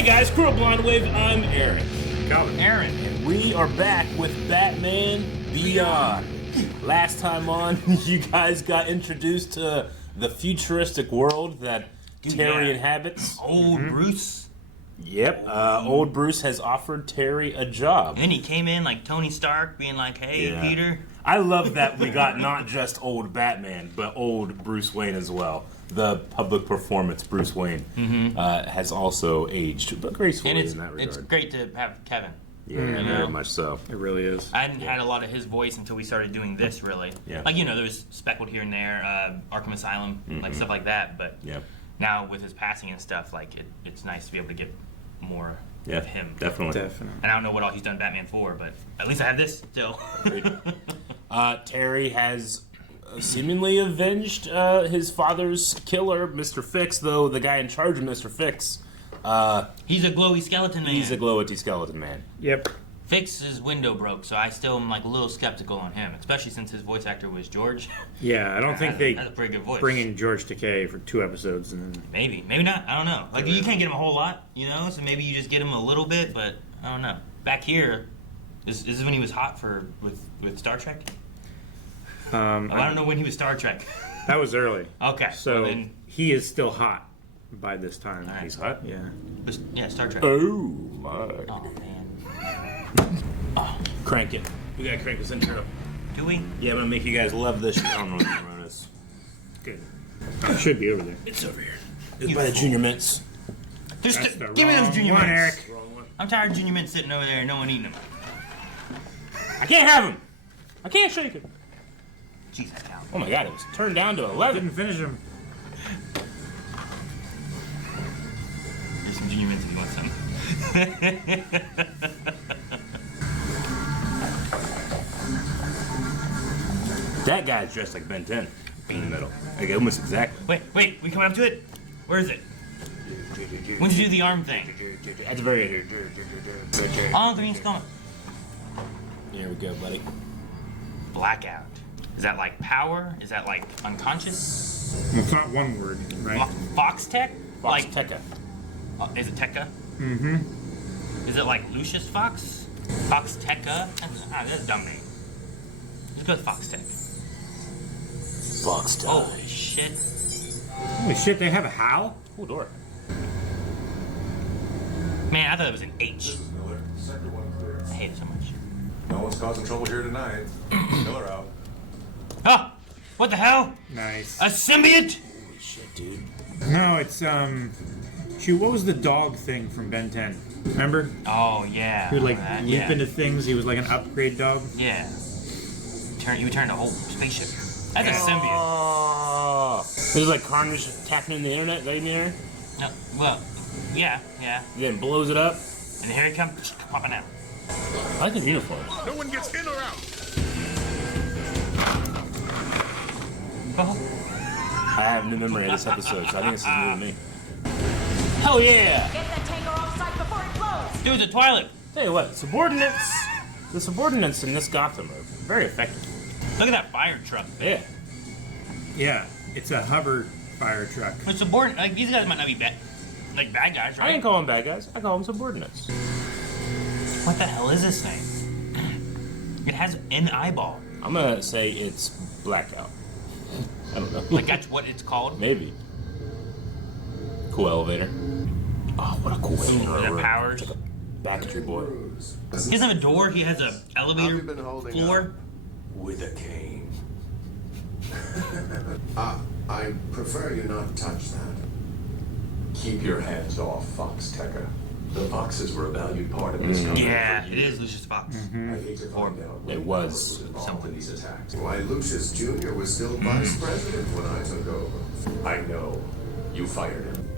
Hey guys, Crew of Blind Wave, I'm Eric. Aaron. And we are back with Batman Beyond. Last time on, you guys got introduced to the futuristic world that Terry inhabits. Old Bruce. Yep, old Bruce has offered Terry a job. And then he came in like Tony Stark, being like, hey, Yeah. Peter. I love that we got not just old Batman, but old Bruce Wayne as well. The public performance Bruce Wayne has also aged, but gracefully And in that regard. it's great to have Kevin. Yeah, very much so. It really is. I hadn't had a lot of his voice until we started doing this, really. Yeah. Like, there was speckled here and there, Arkham Asylum, like stuff like that. But now with his passing and stuff, like, it's nice to be able to get more of him. Definitely. And I don't know what all he's done Batman for, but at least I have this still. Terry has seemingly avenged his father's killer, Mr. Fix, though the guy in charge of Mr. Fix... he's a glowy skeleton man. He's a glowy skeleton man. Yep. Fix's window broke, so I still am like a little skeptical on him, especially since his voice actor was George. Yeah, I don't think they That's a pretty good voice. bring in George Takei for 2 episodes and then... Maybe not. I don't know. Like, you can't get him a whole lot, so maybe you just get him a little bit, but I don't know. Back here, this is when he was hot with Star Trek? I don't know when he was Star Trek. That was early. Okay. So well then, he is still hot by this time. All right. He's hot? Yeah. Star Trek. Oh, my. Oh, man. Crank it. We gotta crank this intro. Do we? Yeah, I'm gonna make you guys love this. I don't know what the name is. Good. It should be over there. It's over here. It's by the Junior Mints. That's the Give me those wrong Junior one, Mints. Eric. Wrong one. I'm tired of Junior Mints sitting over there and no one eating them. I can't have him. I can't shake it. Jesus, Cal. Oh my god, it was turned down to 11. Didn't finish him. There's some Junior Mints if you want some. That guy's dressed like Ben 10 in the middle. Like almost exactly. Wait, we coming up to it? Where is it? When did you do the arm thing? At the very end. Oh, the green's coming. Here we go, buddy. Blackout. Is that like power? Is that like unconscious? Well, it's not one word, right? Fox Tech? Fox Like, Tekka. is it Tekka? Mm-hmm. Is it like Lucius Fox? Fox Tekka? That's a dumb name. Let's go with Fox Tech. Fox Tekka. Holy shit. Holy shit, they have a Hal? Cool door. Man, I thought it was an H. This is Miller. Sector 1 clear. I hate it so much. No one's causing trouble here tonight. Miller out. Oh! What the hell? Nice. A symbiote? Holy shit, dude. No, it's, shoot, what was the dog thing from Ben 10? Remember? Oh, yeah. He would, like, That, leap yeah. into things. He was like an upgrade dog. Yeah. You would turn a whole spaceship. That's a symbiote. Oh. There's like Carnage tapping in the internet. Is that in there? No, well, yeah. Then blows it up. And here he comes, popping out. I like his uniform. No one gets in or out. Oh. I have no memory of this episode, so I think this is new to me. Hell yeah! Get that tanker off site before it blows! Dude, the Twilight. Tell you what, the subordinates in this Gotham are very effective. Look at that fire truck. Yeah. Yeah, it's a hover fire truck. But subordinate, like, these guys might not be bad guys, I right? didn't call them bad guys. I call them subordinates. What the hell is this thing? It has an eyeball. I'm gonna say it's Blackout. I don't know. Like, that's what it's called? Maybe. Cool elevator. Oh, what a cool elevator. That room. powers. It's like a Backstreet Boy. He doesn't have a door, he has an elevator been holding floor. With a cane. I prefer you not touch that. Keep your hands off Fox Tekka. The Foxes were a valued part of this company Yeah, for it years. is Lucius Fox. I hate to find out It what was involved in these attacks. Why, Lucius Jr. was still vice president when I took over. I know. You fired him.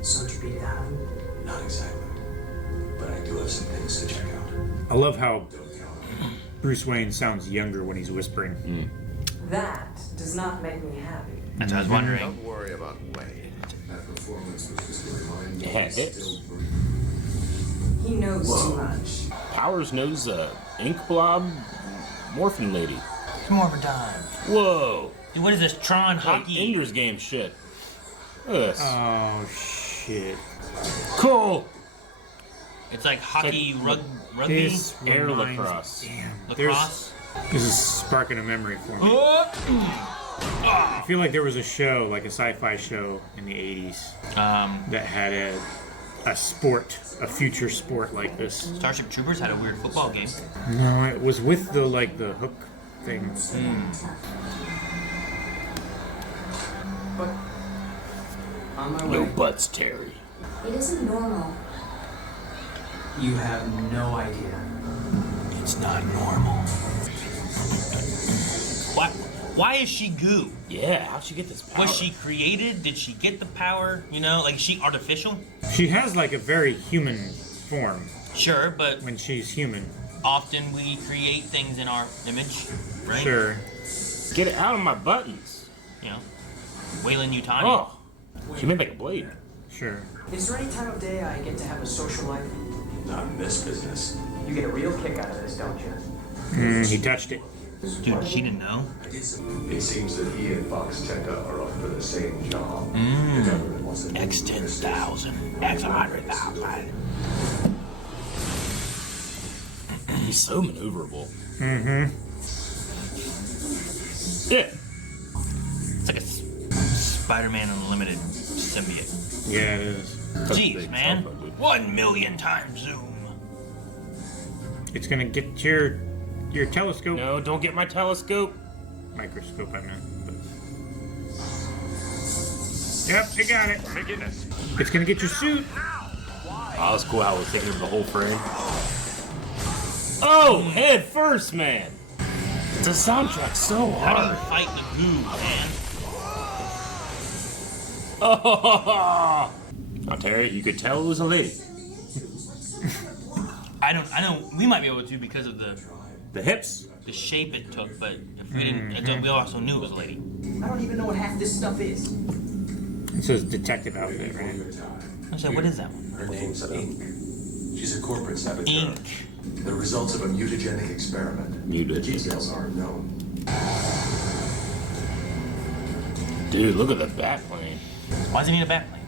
So to be done. Not exactly. But I do have some things to check out. I love how Don't count on me. Bruce Wayne sounds younger when he's whispering. That does not make me happy. That's what I was wondering. Don't worry about Wade. That performance was just a reminder Yeah, he's it- still breathing. He knows too much. Powers knows Ink Blob Morphin Lady. It's more of a dime. Whoa. Dude, what is this? Tron Like hockey? Ender's Game shit. Look at this. Oh, shit. Cool. It's like hockey, like rugby, This Air reminds- lacrosse. Damn. lacrosse. This is sparking a memory for me. Oh! I feel like there was a show, like a sci-fi show in the 80s, that had a sport, a future sport like this. Starship Troopers had a weird football game. No, it was with the hook thing. But on my No way. butts, Terry. It isn't normal. You have no idea. It's not normal. Why is she goo? Yeah, how'd she get this power? Was she created? Did she get the power? You know, like, is she artificial? She has like a very human form Sure, but when she's human. often we create things in our image, right? Sure. Get it out of my buttons. You know, Wayland Yutani. Oh, she made like a blade. Sure. Is there any time of day I get to have a social life? Not in this business. You get a real kick out of this, don't you? He touched it. Dude, she didn't know. It seems that he and Fox Tekka are up for the same job. The government wants to X 10,000, X 100,000. He's so maneuverable. Yeah. It's like a Spider-Man Unlimited symbiote. Yeah, it is. Jeez, man. 1 million times zoom. It's gonna get your telescope. No, don't get my telescope. Microscope, I meant. But... Yep, you got it. It's gonna get your suit. Oh, that was cool how I was taking the whole frame. Oh, head first, man. The soundtrack's so How do you hard. fight the goo, man? Oh, now, Terry, you could tell it was a lady. I don't, we might be able to because of the hips. shape it took, but if we didn't, we also knew it was a lady. I don't even know what half this stuff is. It says detective outfit, right? I said, what is that one? Her name's Inque. She's a corporate saboteur. Ink. The results of a mutagenic experiment. The details aren't known. Dude, look at the bat plane. Why does he need a bat plane?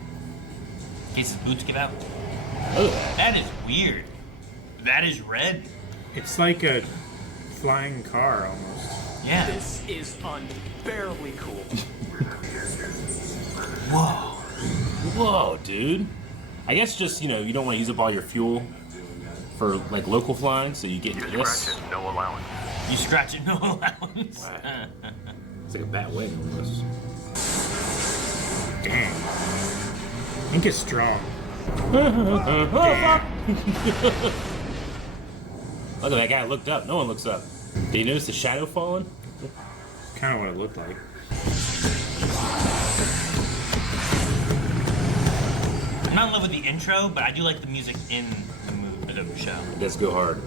In case his boots give out? Look at that. That is weird. That is red? It's like a flying car almost. Yeah. This is unbearably cool. Whoa. Whoa, dude. I guess just, you don't want to use up all your fuel for, like, local flying, so you get into this. You scratch it, no allowance. It's like a Batwing almost. Dang. Ink is strong. Look at that guy looked up. No one looks up. Did you notice the shadow falling? Kind of what it looked like. I'm not in love with the intro, but I do like the music in the show. It does go hard.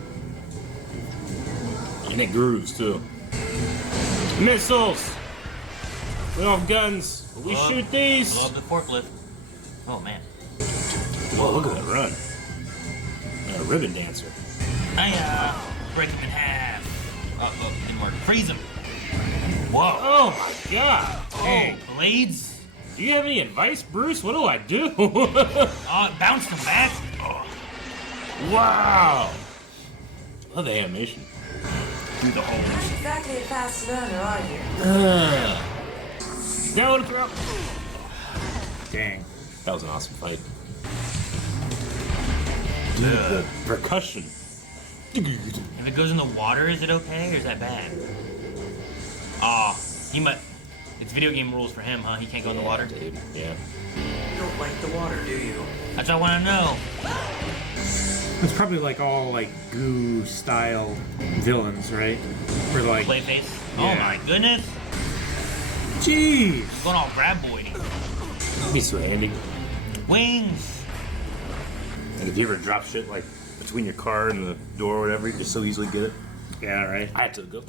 And it grooves, too. Missiles! We don't have guns. But we shoot these! Love the forklift. Oh, man. Whoa, look at that run. A ribbon dancer. Break him in half. Oh, didn't work. Freeze him. Whoa. Oh my god! Hey, blades. Do you have any advice, Bruce? What do I do? Oh, it bounced him back. Oh, Wow! Love the animation. through the hole. Not exactly a fast learner, are you? Down the throat. Dang. That was an awesome fight. Dude, the percussion. If it goes in the water, is it okay, or is that bad? Oh, he might. It's video game rules for him, huh? He can't go in the water. Dude, yeah. You don't like the water, do you? That's what I want to know. It's probably like all like goo style villains, right? Or like, Clayface. Yeah. Oh my goodness. jeez. Going all graboidy. That'd be so handy. Wings. And if you ever drop shit like between your car and the door or whatever, you just so easily get it. Yeah, right. I had to go.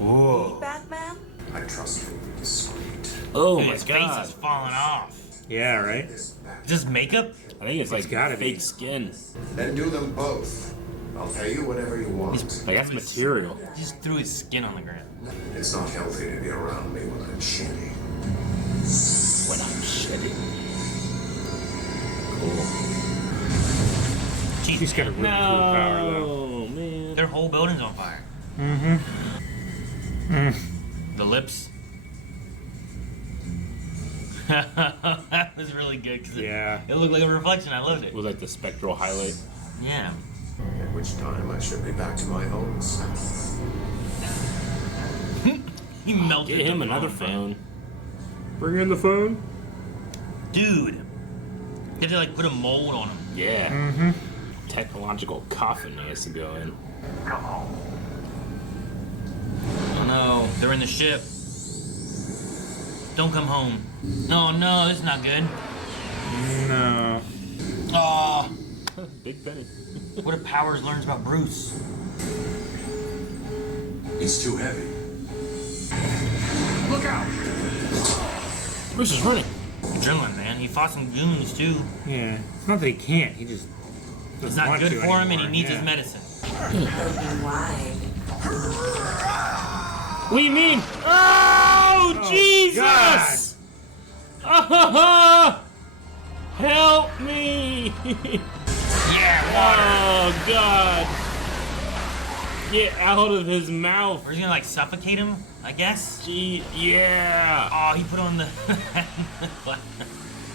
Whoa. Batman? I trust you. Discreet. Oh Dude, my his god. face is falling off. Yeah, right. Is this makeup? I think it's like gotta fake be. skin. Then do them both. I'll pay you whatever you want. Like that's material. He just threw his skin on the ground. It's not healthy to be around me when I'm shitty. when I'm shedding. Cool. He's got a really cool power, though. Oh, man. Their whole building's on fire. The lips. That was really good. Cause it looked like a reflection. I loved it. It was like the spectral highlight. Yeah. At which time I should be back to my own self. He melted. Get him the another phone, phone. Bring in the phone. Dude. You have to like put a mold on him. Yeah. Technological coffin he has to go in. Come home. Oh no, they're in the ship. Don't come home. Oh no, this is not good. No. Oh, Big Benny. what if Powers learns about Bruce? It's too heavy. Look out! Bruce is running. Adrenaline, man. He fought some goons too. Yeah. It's not that he can't. He just doesn't It's not want good to for him, and he anymore. needs Yeah. his medicine. Open wide. What do you mean? Oh, Jesus! Oh, help me! Yeah, water. Oh, God. Get out of his mouth. Or he's gonna like suffocate him, I guess. Yeah. Oh, he put on the.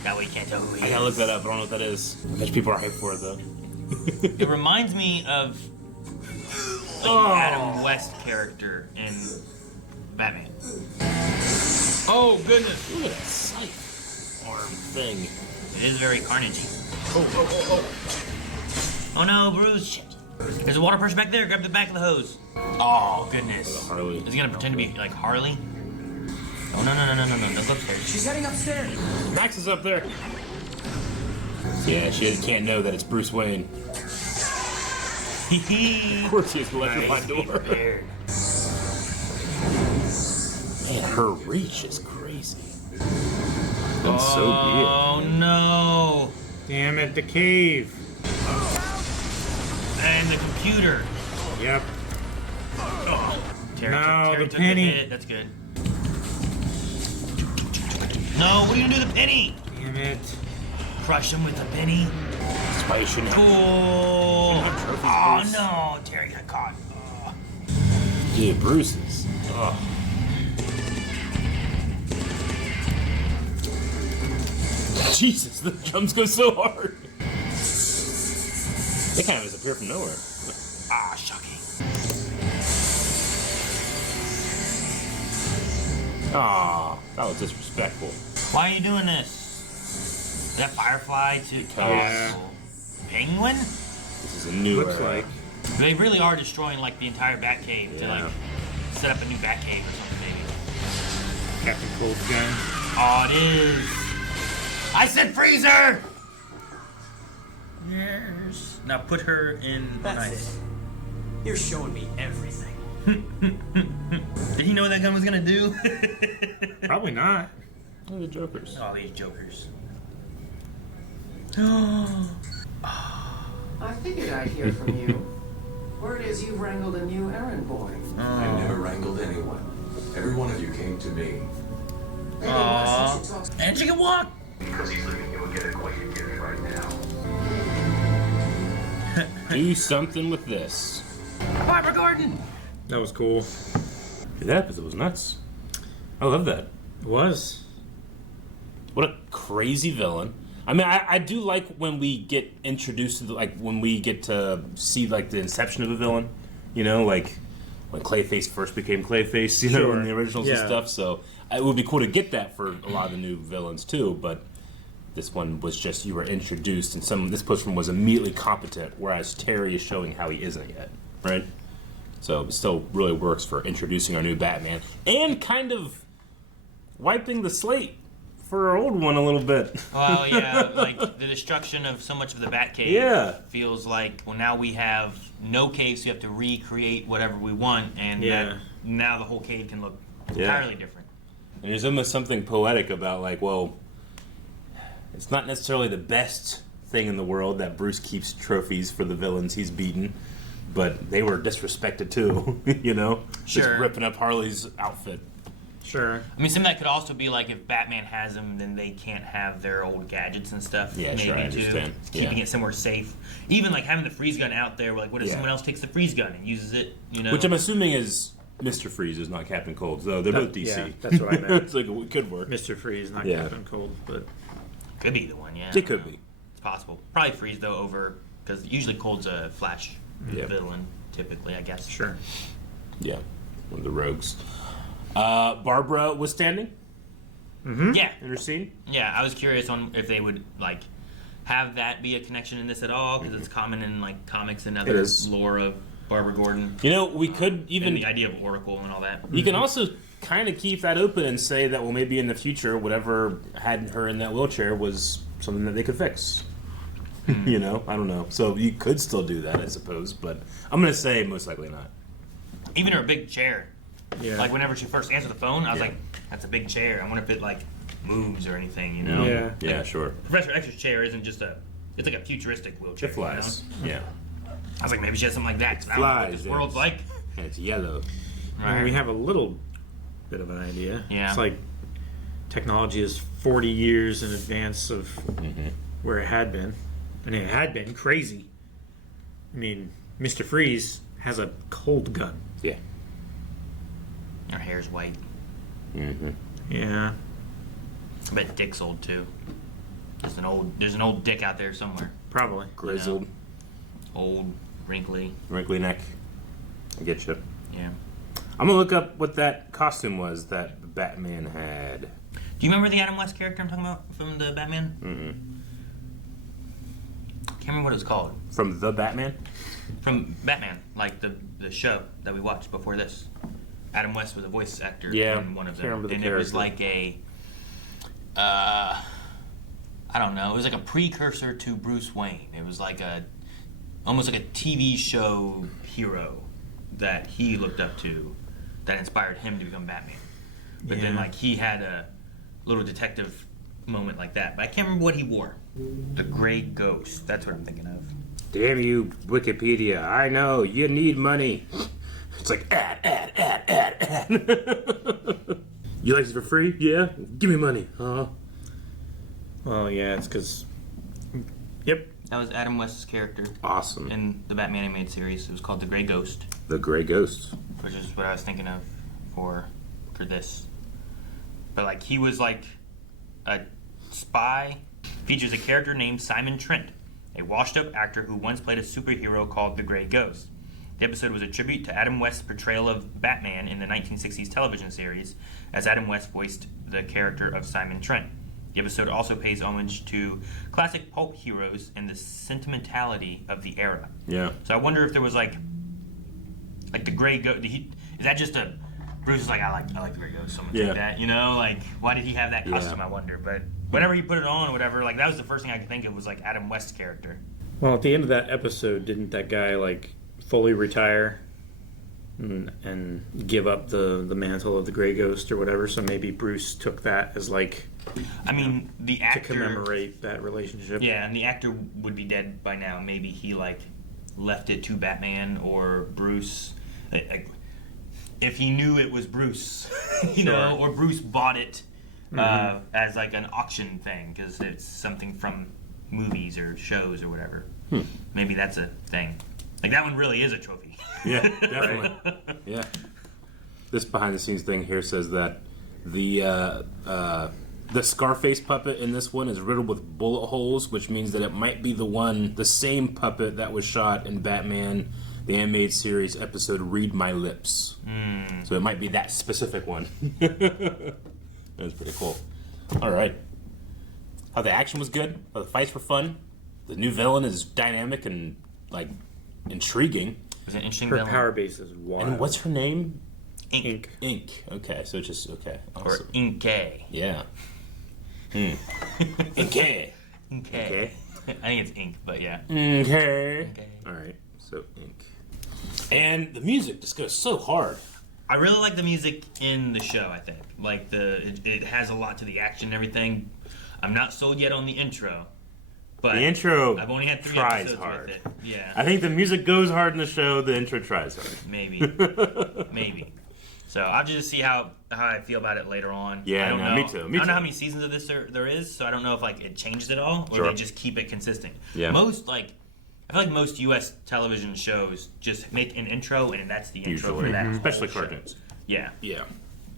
That way you can't tell who he I is. gotta look that up. I don't know what that is. I bet people are hyped for it, though. It reminds me of the Oh. Adam West character in Batman. Oh goodness! Look at that scythe arm thing. It is very carnagey. Oh no, Bruce! Shit. There's a water pressure back there. Grab the back of the hose. Oh goodness! Harley. Is he gonna pretend to be like Harley? Oh no! Don't go upstairs. She's heading upstairs. Max is up there. Yeah, she can't know that it's Bruce Wayne. Of course he has to electrify door. Prepared. Man, her reach is crazy. And Oh no! Damn it, the cave. And the computer. Yep. Terry, No, Terry the took penny. hit. That's good. No, what are you gonna do with the penny? Damn it. Crush him with the penny. That's why you shouldn't have. Cool. Shouldn't have trophies, Oh Bruce. no, Terry got caught. Oh. Yeah, Bruce's. Oh. Jesus, the jumps go so hard. They kind of disappear from nowhere. Ah, shocking. Aw, that was disrespectful. Why are you doing this? Is that Firefly too? Yeah. Cool. Penguin? This is a new Looks era. like. They really are destroying like the entire Batcave to Yeah. like set up a new Batcave or something maybe. Captain Cold's gun. Oh, it is. I said freezer! Yes. Now put her in That's nice. it. You're showing me everything. Did he know what that gun was gonna do? Probably not. Look at the Jokers. Oh, these jokers. I figured I'd hear from you. Word is you've wrangled a new errand boy. I never wrangled anyone. Every one of you came to me. Maybe Wes, you should talk. And she can walk! Because he's leaving you a get acquainted gift right now. Do something with this. Barbara Gordon! That was cool. That episode was nuts. I love that. It was. What a crazy villain. I mean, I do like when we get introduced to when we get to see like the inception of a villain. You know, like when Clayface first became Clayface. You know, Sure. in the originals and Yeah. stuff. So it would be cool to get that for a lot of the new villains too. But this one was just you were introduced, and this person was immediately competent, whereas Terry is showing how he isn't yet, right? So it still really works for introducing our new Batman and kind of wiping the slate for our old one a little bit. Well, yeah, like the destruction of so much of the Batcave Yeah. feels like, well, now we have no cave, so we have to recreate whatever we want, and Yeah. now the whole cave can look Yeah. entirely different. And there's almost something poetic about like, well, it's not necessarily the best thing in the world that Bruce keeps trophies for the villains he's beaten, but they were disrespected too, you know? Sure. Just ripping up Harley's outfit. Sure. I mean, some of that could also be like if Batman has them, then they can't have their old gadgets and stuff. Yeah, maybe sure, I too. understand. Keeping Yeah. it somewhere safe. Even like having the freeze gun out there, like what if Yeah. someone else takes the freeze gun and uses it? You know, Which I'm assuming is Mr. Freeze, is not Captain Cold. So they're both DC. Yeah, that's what I meant. It's like it could work. Mr. Freeze, not Yeah. Captain Cold, but could be the one. Yeah, It could be. It's possible. Probably freeze though over because usually Cold's a Flash Yeah. villain typically, I guess. sure. Yeah, one of the rogues. Barbara was standing Yeah, in her scene. yeah. I was curious on if they would like have that be a connection in this at all because it's common in like comics and other is. lore of Barbara Gordon. You know, we could And even. the idea of Oracle and all that. You can also kind of keep that open and say that, well, maybe in the future, whatever had her in that wheelchair was something that they could fix. You know, I don't know. So you could still do that, I suppose, but I'm going to say most likely not. Even her big chair. Yeah. Like whenever she first answered the phone, I was Yeah. like, "That's a big chair." I wonder if it like moves or anything. You know? Yeah. Yeah, sure. Professor X's chair isn't just it's like a futuristic wheelchair. It flies. You know? Yeah. I was like, maybe she has something like that. 'Cause I don't know what flies, this world's yes. like. And it's yellow. And we have a little bit of an idea. Yeah. It's like technology is 40 years in advance of where it had been. And it had been crazy. I mean, Mr. Freeze has a cold gun. Yeah. Her hair's white. Yeah. I bet Dick's old too. There's an old Dick out there somewhere. Probably. Grizzled, Old, wrinkly. wrinkly neck. I get you. Yeah. I'm going to look up what that costume was that Batman had. Do you remember the Adam West character I'm talking about from the Batman? Can't remember what it was called. From the Batman? From Batman, like the show that we watched before this. Adam West was a voice actor Yeah, in one of can't them. remember the And it was character. like I don't know, it was like a precursor to Bruce Wayne. It was like almost like a TV show hero that he looked up to that inspired him to become Batman. But then Yeah. like he had a little detective moment like that. But I can't remember what he wore. The Gray Ghost, that's what I'm thinking of. Damn you, Wikipedia. I know, you need money. It's like, ad. You like it for free? Yeah? Give me money. Well, yeah, it's because. Yep. That was Adam West's character Awesome. in the Batman animated series. It was called The Gray Ghost, The Gray Ghost. which is what I was thinking of for this. But like he was like a spy. Features a character named Simon Trent, a washed-up actor who once played a superhero called the Gray Ghost. The episode was a tribute to Adam West's portrayal of Batman in the 1960s television series, as Adam West voiced the character of Simon Trent. The episode also pays homage to classic pulp heroes and the sentimentality of the era. Yeah. So I wonder if there was like the Gray Ghost. Is that just a Bruce is like I like the Gray Ghost, something Yeah. like that, you know? Like why did he have that costume? Yeah. I wonder. But whenever he put it on, or whatever, like that was the first thing I could think of was like Adam West's character. Well, at the end of that episode, didn't that guy, like, fully retire and give up the mantle of the Gray Ghost or whatever? So maybe Bruce took that as, like, I mean, the to actor. commemorate that relationship. Yeah, and the actor would be dead by now. Maybe he like left it to Batman or Bruce. Like, if he knew it was Bruce, you know, or Bruce bought it as like an auction thing because it's something from movies or shows or whatever. Maybe that's a thing. Like that one really is a trophy. Yeah, definitely. Yeah. This behind the scenes thing here says that the Scarface puppet in this one is riddled with bullet holes, which means that it might be the same puppet that was shot in Batman the animated series episode Read My Lips. So it might be that specific one. That's pretty cool. All right. How the action was good. How the fights were fun. The new villain is dynamic and like intriguing. It's an interesting Her villain. power base is wild. And what's her name? Ink. Ink. Okay, so just okay. Or Awesome. Inque. Yeah. Inque. Inque. I think it's Ink, but yeah. Okay. All right. So Ink. And the music just goes so hard. I really like the music in the show, I think. Like it has a lot to the action and everything. I'm not sold yet on the intro. But The intro I've only had 3 tries episodes hard. with it. Yeah. I think the music goes hard in the show. The intro tries hard. Maybe. Maybe. So I'll just see how I feel about it later on. Yeah, I don't no, know. me too. I don't know how many seasons of this there is, so I don't know if like it changes at all or Sure. they just keep it consistent. Yeah. I feel like most U.S. television shows just make an intro and that's the intro for that. Especially whole show. cartoons. Yeah. Yeah.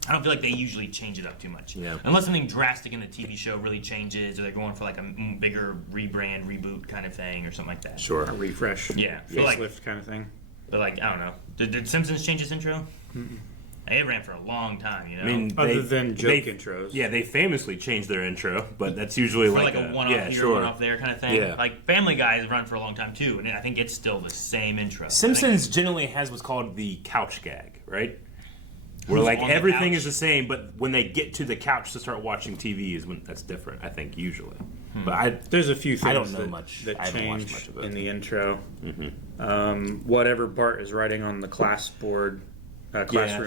I don't feel like they usually change it up too much. Yeah. Unless something drastic in the TV show really changes or they're going for like a bigger rebrand, reboot kind of thing or something like that. Sure. A refresh. Yeah. I feel Facelift kind of thing. But like, I don't know. Did Simpsons change its intro? It ran for a long time, you know? I mean, Other than joke intros. Yeah, they famously change their intro, but that's usually for like, like a one-off yeah, here, sure. one-off there kind of thing. Yeah. Like Family Guy has run for a long time too, and I think it's still the same intro. Simpsons generally has what's called the couch gag, right? Where Who's like on the everything couch? is the same, but when they get to the couch to start watching TV is when that's different. I think usually, but There's a few things I don't know that, much. that I haven't watched change much of it. in the intro. Whatever Bart is writing on the classroom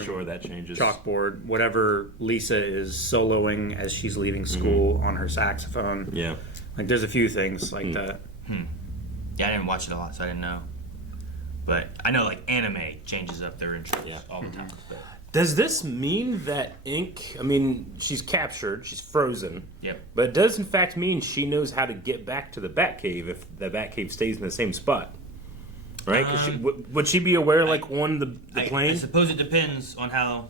sure that changes. chalkboard, whatever Lisa is soloing as she's leaving school on her saxophone. Yeah, Like there's a few things like that. Yeah, I didn't watch it a lot, so I didn't know. But I know like anime changes up their intros all the time. But, does this mean that Inque? I mean, she's captured, she's frozen. yep. But it does in fact mean she knows how to get back to the Batcave if the Batcave stays in the same spot, right? 'Cause would she be aware, like on the plane? I suppose it depends on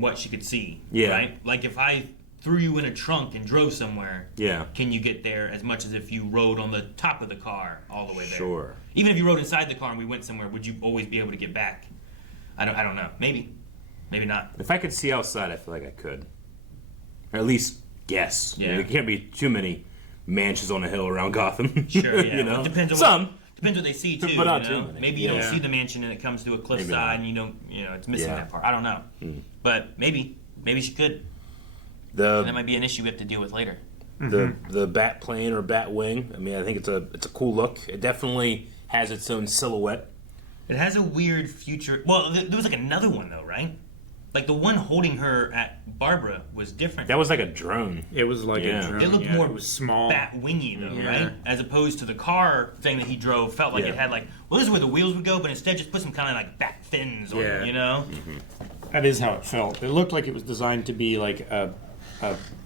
what she could see. Yeah. Right? Like if I threw you in a trunk and drove somewhere, Yeah. can you get there as much as if you rode on the top of the car all the way there? Sure. Even if you rode inside the car and we went somewhere, would you always be able to get back? I don't know. Maybe not. If I could see outside, I feel like I could, or at least guess. Yeah. There can't be too many mansions on a hill around Gotham. Sure, yeah. you know, It depends on some. Depends what they see too. But not you too know? many. Maybe you don't Yeah. see the mansion and it comes to a Maybe cliffside not. and you don't, it's missing Yeah. that part. I don't know, but maybe she could. The That might be an issue we have to deal with later. the bat plane or bat wing. I mean, I think it's a cool look. It definitely has its own silhouette. It has a weird future. Well, there was like another one though, right? Like the one holding her at Barbara was different. That was like a drone. It was like Yeah. a drone. It looked yeah, more it was small. bat wingy though, Yeah. right? As opposed to the car thing that he drove, felt like Yeah. it had like, well, this is where the wheels would go, but instead just put some kind of like bat fins on Yeah. it, you know? That is how it felt. It looked like it was designed to be like a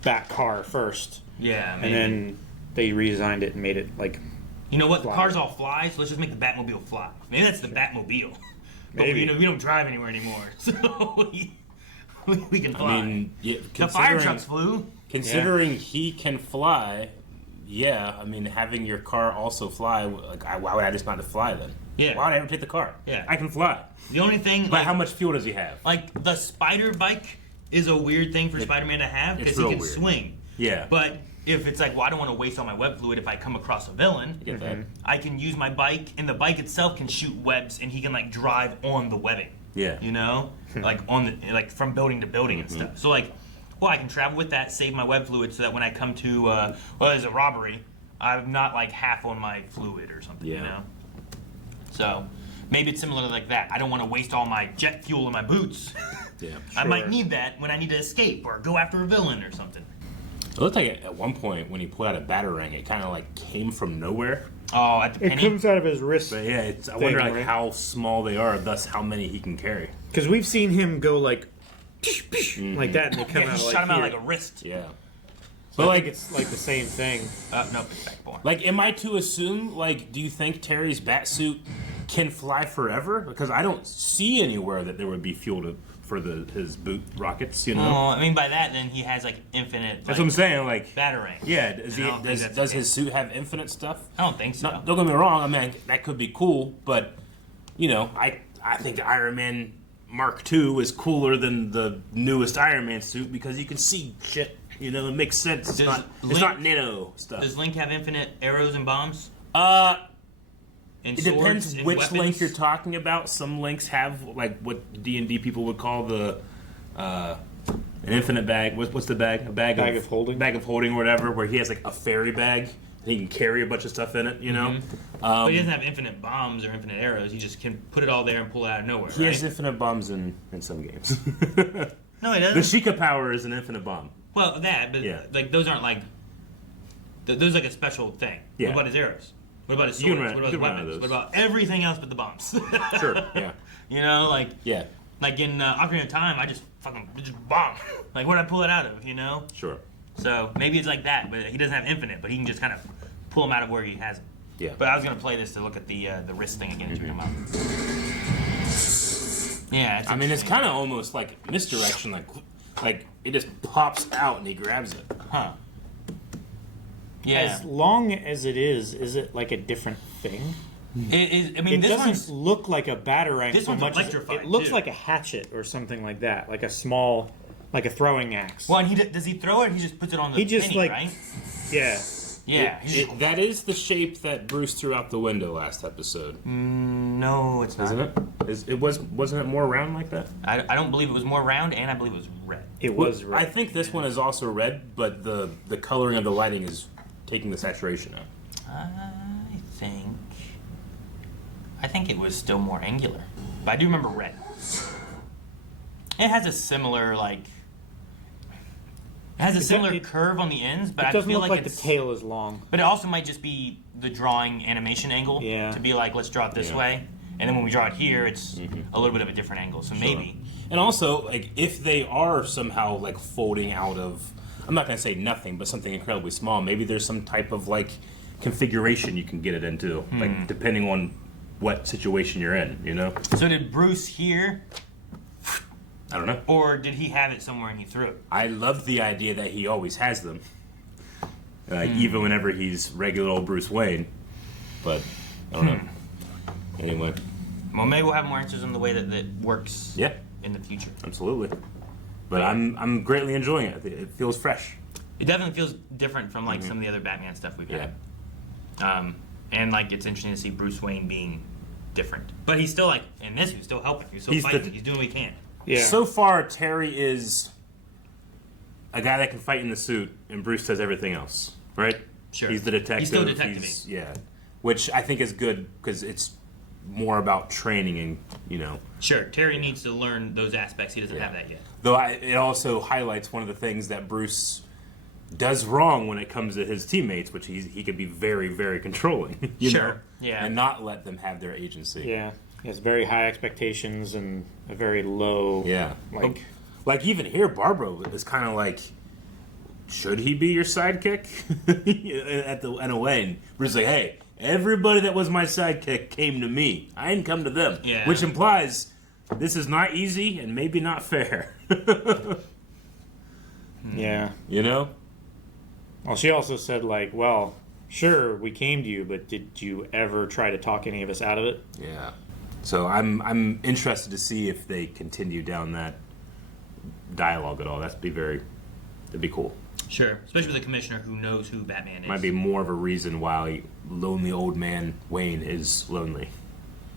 bat car first, Yeah, and maybe. then they redesigned it and made it like You know what? The Fly. cars all fly, so let's just make the Batmobile fly. Maybe that's the Batmobile. But Maybe. we don't drive anywhere anymore, so we can fly. I mean, yeah, the fire trucks flew. Considering he can fly, yeah. I mean, having your car also fly, like, why would I just not to fly then? Yeah. Why would I ever take the car? Yeah. I can fly. The only thing, But like, how much fuel does he have? like the spider bike is a weird thing for Spider-Man to have it's because he real can weird. swing. Yeah. But if it's like, well, I don't want to waste all my web fluid if I come across a villain, I get that. I can use my bike, and the bike itself can shoot webs, and he can like drive on the webbing. Yeah. You know, like on the from building to building and stuff. So like, well, I can travel with that, save my web fluid, so that when I come to well, there's a robbery, I'm not like half on my fluid or something. You Yeah. know. So maybe it's similar to like that. I don't want to waste all my jet fuel in my boots. Yeah. I might Sure. need that when I need to escape or go after a villain or something. It looked like at one point when he pulled out a batarang, it kind of like came from nowhere. Oh, at the it penny. comes out of his wrist. But yeah, I wonder like right? how small they are, thus how many he can carry. Because we've seen him go like like that, and they come Yeah, out he like shot him out here. like a wrist. Yeah. But like it's like the same thing. Nope, it's backbone. Like, am I to assume? Like, do you think Terry's batsuit can fly forever? Because I don't see anywhere that there would be fuel for his boot rockets. You know. Well, I mean, by that, then he has like infinite. That's what I'm saying. Like, Batarang. yeah. And I don't think that's Does okay. his suit have infinite stuff? I don't think so. Don't get me wrong. I mean, that could be cool, but you know, I think the Iron Man Mark II is cooler than the newest Iron Man suit because you can see shit. You know, it makes sense. It's Does not Link- nano stuff. Does Link have infinite arrows and bombs? And And it swords depends and which weapons? Link you're talking about. Some Links have like what D&D people would call the an infinite bag. What's the bag? A bag of holding? Bag of holding or whatever, where he has like a fairy bag and he can carry a bunch of stuff in it. You know. But he doesn't have infinite bombs or infinite arrows. He just can put it all there and pull it out of nowhere. He right? has infinite bombs in some games. No, he The doesn't. Sheikah power is an infinite bomb. Well, that, but Yeah. like those aren't like. Those are like a special thing. Yeah. What about his arrows? What about his You swords? can What run- about his you can run weapons? those. What about everything else but the bombs? Sure. Yeah. You know, like Yeah. Like in Ocarina of Time, I just bomb. Like, where'd I pull it out of, you know? Sure. So maybe it's like that, but he doesn't have infinite, but he can just kind of pull him out of where he has him. Yeah. But I was gonna play this to look at the wrist thing again and check him out. Yeah. It's I mean, it's interesting. kind of almost like misdirection, like it just pops out and he grabs it. Huh. Yeah. As long as it is it like a different thing? It is. I mean, It this doesn't one's look like a batarang this so one's much as electrified, it looks too. like a hatchet or something like that, like a small, like a throwing axe. well. And does he throw it? Or he just puts it on the He just, penny, like- right? Yeah. Yeah. he just- That is the shape that Bruce threw out the window last episode, no, it's not. isn't it? Wasn't it more round like that? I don't believe it was more round, and I believe it was red. It was red. I think this one is also red, but the coloring of the lighting is taking the saturation out. I think it was still more angular, but I do remember red. It has a similar it- curve on the ends, but It I doesn't feel look like like the it's. tail is long. But it also might just be the drawing animation angle. Yeah. To be like, let's draw it this Yeah. way, and then when we draw it here, it's a little bit of a different angle. So maybe. And also, like, if they are somehow like folding out of, I'm not gonna say nothing, but something incredibly small, maybe there's some type of like configuration you can get it into, like depending on what situation you're in, you know? So did Bruce here, I don't know. or did he have it somewhere and he threw it? I love the idea that he always has them, even whenever he's regular old Bruce Wayne. But I don't know. Anyway, Well, maybe we'll have more answers on the way that works. yeah, In the future. absolutely. But I'm greatly enjoying it. It feels fresh. It definitely feels different from like some of the other Batman stuff we've Yeah. had. And like it's interesting to see Bruce Wayne being different. But he's still like in this, he's still helping. He's still He's fighting. the- He's doing what he can. Yeah. So far, Terry is a guy that can fight in the suit, and Bruce does everything else, right? Sure. He's the detective. He's still detective-y. Yeah, which I think is good because it's more about training and, you know. Sure, Terry needs to learn those aspects. He doesn't have that yet. Though it also highlights one of the things that Bruce does wrong when it comes to his teammates, which he could be very, very controlling. You Sure, know? yeah. And not let them have their agency. Yeah. He has very high expectations and a very low. Yeah. Like, even here, Barbara is kind of like, should he be your sidekick? In a way. And Bruce is like, hey, everybody that was my sidekick came to me. I didn't come to them. Yeah. Which implies this is not easy and maybe not fair. yeah. You know? Well, she also said, like, well, sure, we came to you, but did you ever try to talk any of us out of it? Yeah. So I'm interested to see if they continue down that dialogue at all. That'd be cool. Sure, especially with the commissioner who knows who Batman is. Might be more of a reason why lonely old man Wayne is lonely.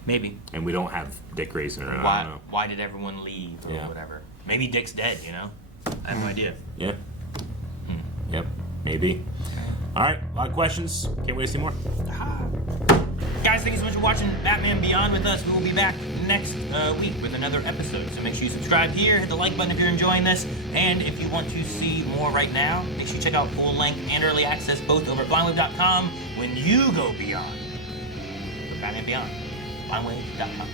Maybe. And we don't have Dick Grayson around. I don't know. Why did everyone leave or Yeah. whatever? Maybe Dick's dead, you know? I have no idea. Yeah. Yep. Maybe. All right. A lot of questions. Can't wait to see more. Guys, thank you so much for watching Batman Beyond with us. We will be back next week with another episode. So make sure you subscribe here, hit the like button if you're enjoying this, and if you want to see more right now, make sure you check out full length and early access both over at blindwave.com when you go beyond. For Batman Beyond, blindwave.com.